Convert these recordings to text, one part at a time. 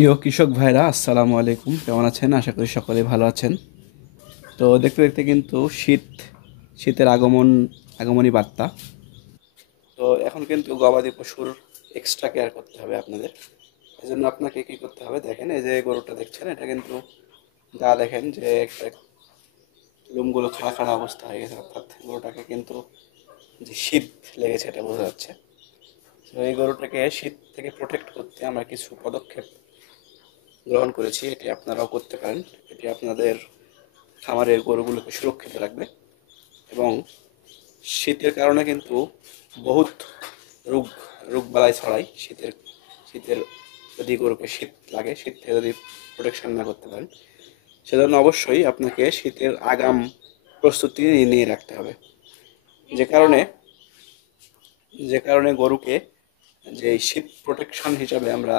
প্রিয় কৃষক ভাইরা, আসসালামু আলাইকুম। কেমন আছেন? আশা করি সকলেই ভালো আছেন। তো দেখতে দেখতে কিন্তু শীতের আগমনী বার্তা। তো এখন কিন্তু গবাদি পশুর এক্সট্রা কেয়ার করতে হবে আপনাদের। এজন্য আপনাকে কি করতে হবে, দেখেন এই যে গরুটা দেখছেন, এটা কিন্তু দেখেন যে একটা লোমগুলো খাড়া খাড়া অবস্থা হয়ে গেছে, অর্থাৎ গরুটাকে কিন্তু যে শীত লেগেছে এটা বোঝা যাচ্ছে। তো এই গরুটাকে শীত থেকে প্রোটেক্ট করতে আমরা কিছু পদক্ষেপ গ্রহণ করেছি, এটি আপনারাও করতে পারেন। এটি আপনাদের খামারের গরুগুলোকে সুরক্ষিত রাখবে এবং শীতের কারণে কিন্তু বহুত রোগ রোগবালাই ছড়ায়। শীতের যদি গরুকে শীত লাগে, শীত থেকে যদি প্রোটেকশন না করতে পারেন, সেজন্য অবশ্যই আপনাকে শীতের আগাম প্রস্তুতি নিয়ে রাখতে হবে। যে কারণে যে কারণে গরুকে যে শীত প্রোটেকশন হিসাবে আমরা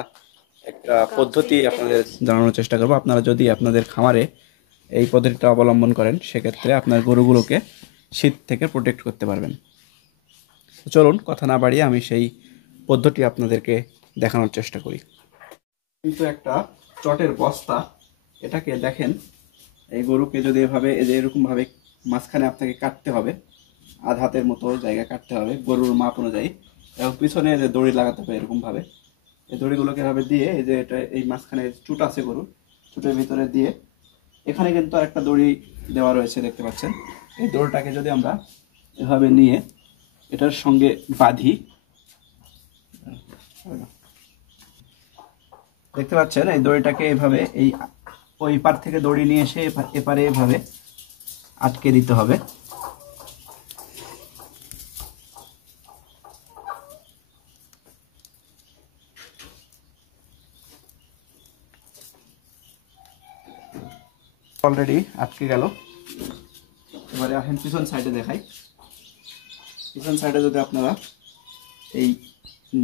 একটা পদ্ধতি আপনাদের জানানোর চেষ্টা করব। আপনারা যদি আপনাদের খামারে এই পদ্ধতিটা অবলম্বন করেন, সেক্ষেত্রে আপনার গরুগুলোকে শীত থেকে প্রোটেক্ট করতে পারবেন। চলুন কথা না বাড়িয়ে আমি সেই পদ্ধতি আপনাদেরকে দেখানোর চেষ্টা করি। কিন্তু একটা চটের বস্তা, এটাকে দেখেন, এই গরুকে যদি এভাবে এরকমভাবে মাঝখানে আপনাকে কাটতে হবে, আধ হাতের মতো জায়গা কাটতে হবে গরুর মাপ অনুযায়ী, এবং পিছনে যে দড়ি লাগাতে হবে এরকমভাবে। এই দড়িগুলোকে এভাবে দিয়ে এই যে এটা এই মাঝখানে চুট আছে গরুর, চুটের ভিতরে দিয়ে এখানে কিন্তু আরেকটা দড়ি দেওয়া রয়েছে, দেখতে পাচ্ছেন। এই দড়িটাকে যদি আমরা এভাবে নিয়ে এটার সঙ্গে বাঁধি, দেখতে পাচ্ছেন এই দড়িটাকে এভাবে ওই পার থেকে দড়ি নিয়ে এসে এপারে এভাবে আটকে দিতে হবে। অলরেডি আটকে গেল। এবারে আসেন পিছন সাইডে দেখাই। পিছন সাইডে যদি আপনারা এই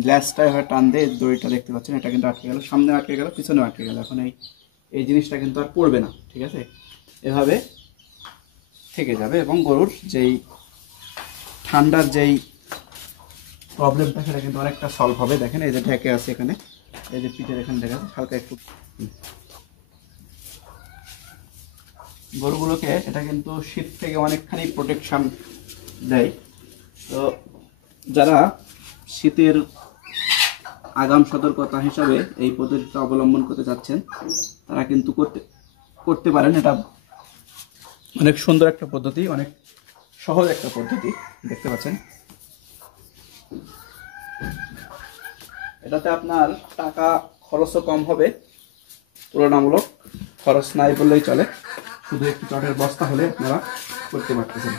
গ্লাসটা এভাবে টান দিয়ে দড়িটা দেখতে পাচ্ছেন, এটা কিন্তু আটকে গেল, সামনে আটকে গেল, পিছনে আটকে গেল। এখন এই জিনিসটা কিন্তু আর পড়বে না, ঠিক আছে? এভাবে থেকে যাবে এবং গরুর যেই ঠান্ডার যেই প্রবলেমটা, সেটা কিন্তু অনেকটা সলভ হবে। দেখেন এই যে ঢেকে আছে এখানে, এই যে পিঠের এখানে ঢেকে আছে, হালকা একটু গরুগুলোকে এটা কিন্তু শীত থেকে অনেকখানি প্রোটেকশন দেয়। তো যারা শীতের আগাম সতর্কতা হিসাবে এই পদ্ধতিটা অবলম্বন করতে যাচ্ছেন, তারা কিন্তু করতে পারেন। এটা অনেক সুন্দর একটা পদ্ধতি, অনেক সহজ একটা পদ্ধতি, দেখতে পাচ্ছেন। এটাতে আপনার টাকা খরচও কম হবে, তুলনামূলক খরচ নাই বললেই চলে। শুধু একটু চটের বস্তা হলে আপনারা করতে পারতেছেন।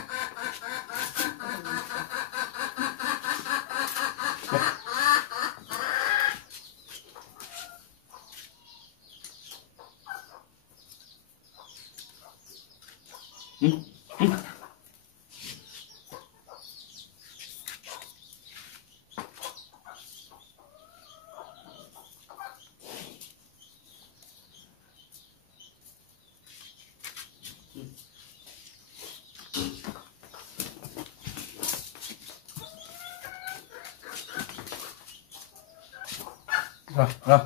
রাহ রাহ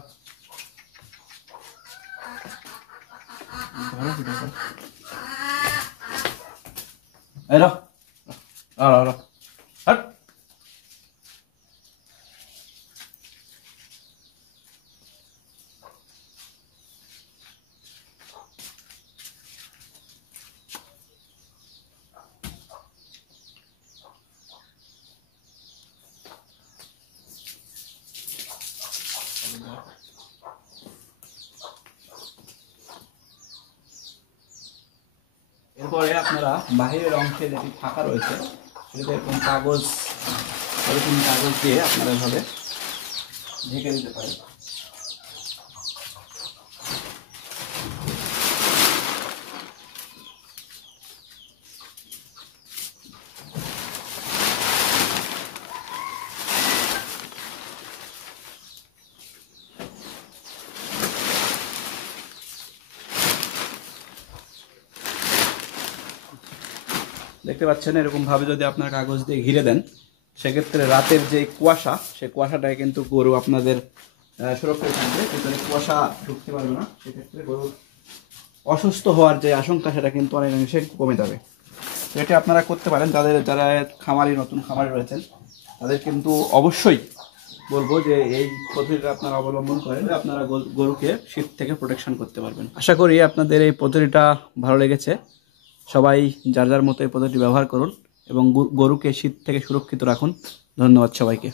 এই রাহ রাহ রাহ হাট। এরপরে আপনারা বাহিরের অংশে যেটি ফাঁকা রয়েছে, সেটাতে এরকম কাগজ দিয়ে আপনারা এভাবে ঢেকে দিতে পারেন। দেখতে পাচ্ছেন, এরকমভাবে যদি আপনার কাগজ দিয়ে ঘিরে দেন, সেক্ষেত্রে রাতের যে কুয়াশা, সেই কুয়াশাটাকে কিন্তু গরু আপনাদের সুরক্ষিত থাকবে, ভিতরে কুয়াশা ঢুকতে পারবে না। সেক্ষেত্রে গরুর অসুস্থ হওয়ার যে আশঙ্কা সেটা কিন্তু অনেকাংশে কমে যাবে। তো এটা আপনারা করতে পারেন। যারা নতুন খামারি রয়েছেন তাদের কিন্তু অবশ্যই বলবো যে এই পদ্ধতিটা আপনারা অবলম্বন করেন, আপনারা গরুকে শীত থেকে প্রোটেকশন করতে পারবেন। আশা করি আপনাদের এই পদ্ধতিটা ভালো লেগেছে। সবাই যার যার মতো এই পদ্ধতি ব্যবহার করুন এবং গরুকে শীত থেকে সুরক্ষিত রাখুন। ধন্যবাদ সবাইকে।